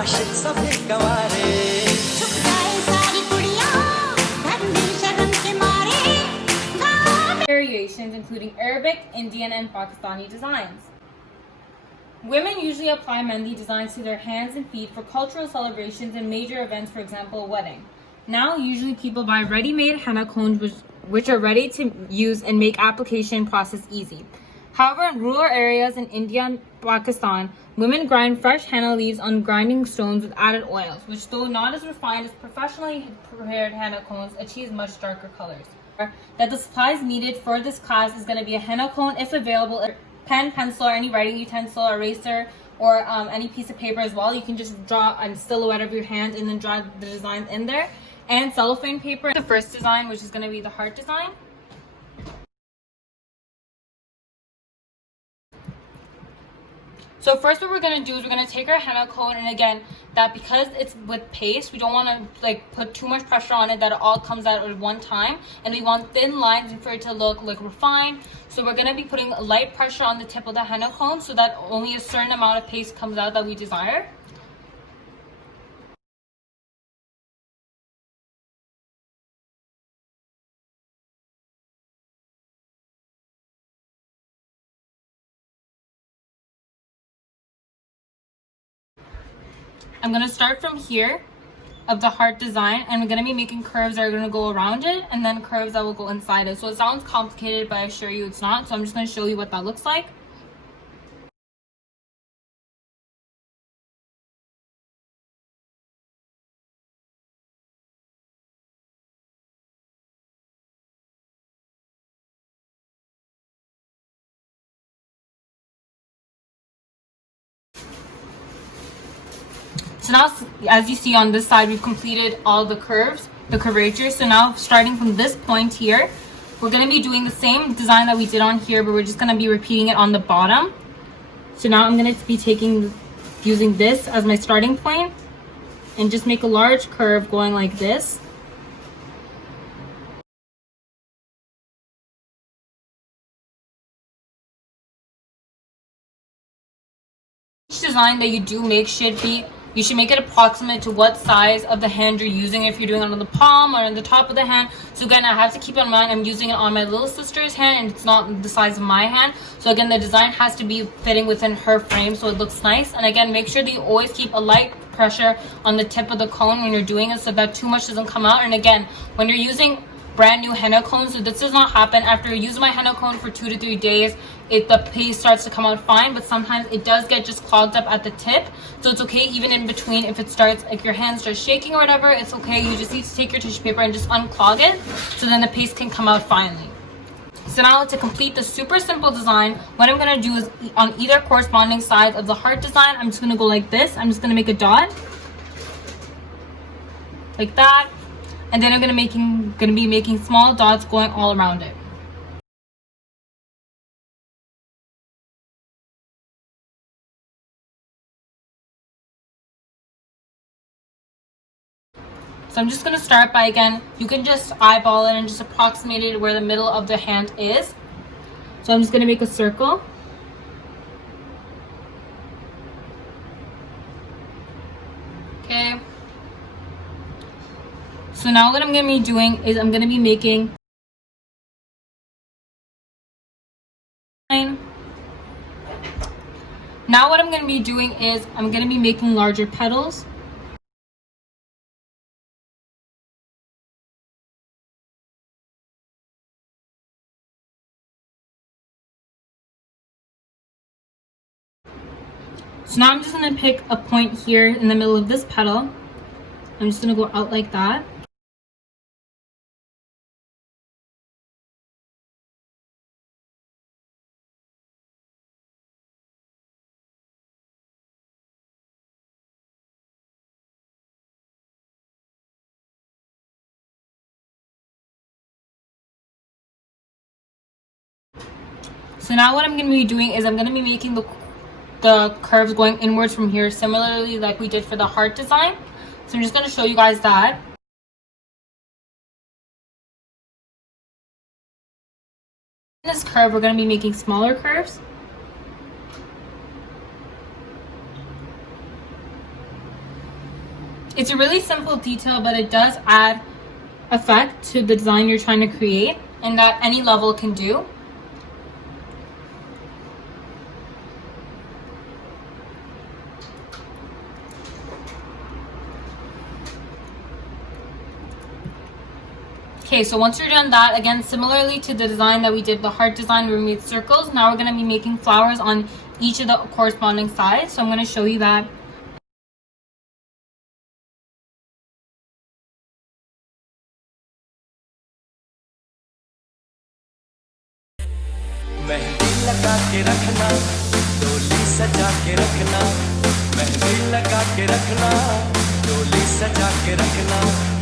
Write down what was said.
आशिक सभी गवारे छुप जाए सारी कुड़ियां धर्मी शर्म के मारे variations including Arabic, Indian, and Pakistani designs. Women usually apply Mehndi designs to their hands and feet for cultural celebrations and major events, for example, a wedding. Now, usually people buy ready-made henna cones which are ready to use and make application process easy. However, in rural areas in India and Pakistan, women grind fresh henna leaves on grinding stones with added oils, which though not as refined as professionally prepared henna cones, achieve much darker colors. That the supplies needed for this class is going to be a henna cone if available, a pen, pencil, or any writing utensil, eraser, or any piece of paper as well. You can just draw a silhouette of your hand and then draw the designs in there. And cellophane paper. The first design, which is going to be the heart design. So first what we're going to do is we're going to take our henna cone, and again, that because it's with paste, we don't want to like put too much pressure on it that it all comes out at one time, and we want thin lines for it to look like refined. So we're going to be putting light pressure on the tip of the henna cone so that only a certain amount of paste comes out that we desire. I'm going to start from here of the heart design, and we're going to be making curves that are going to go around it and then curves that will go inside it. So it sounds complicated, but I assure you it's not. So I'm just going to show you what that looks like. So now, as you see on this side, we've completed all the curves, the curvature. So now starting from this point here, we're going to be doing the same design that we did on here, but we're just going to be repeating it on the bottom. So now I'm going to be using this as my starting point and just make a large curve going like this. Each design that you do make you should make it approximate to what size of the hand you're using, if you're doing it on the palm or on the top of the hand. So again, I have to keep in mind I'm using it on my little sister's hand and it's not the size of my hand. So again, the design has to be fitting within her frame so it looks nice. And again, make sure that you always keep a light pressure on the tip of the cone when you're doing it so that too much doesn't come out. And again, when you're using brand new henna cones, so this does not happen after you use my henna cone for 2 to 3 days. The paste starts to come out fine, but sometimes it does get just clogged up at the tip. So it's okay even in between, if it starts like your hand starts shaking or whatever, it's okay. You just need to take your tissue paper and just unclog it so then the paste can come out finely. So now to complete the super simple design, what I'm going to do is on either corresponding side of the heart design, I'm just going to go like this. I'm just going to make a dot like that, and then I'm going to be making small dots going all around it. So I'm just going to start by, again, you can just eyeball it and just approximate it where the middle of the hand is. So I'm just going to make a circle. Okay. So now what I'm going to be doing is I'm going to be making larger petals. So now I'm just going to pick a point here in the middle of this petal. I'm just going to go out like that. So now what I'm going to be doing is I'm going to be making the curves going inwards from here, similarly like we did for the heart design. So I'm just going to show you guys that. In this curve, we're going to be making smaller curves. It's a really simple detail, but it does add effect to the design you're trying to create, and that any level can do. Okay, so once you're done that, again, similarly to the design that we did, the heart design where we made circles, now we're going to be making flowers on each of the corresponding sides. So I'm going to show you that. Mehndi लगा के रखना, डोली सजा के रखना, मेहंदी लगा के रखना, डोली सजा के रखना.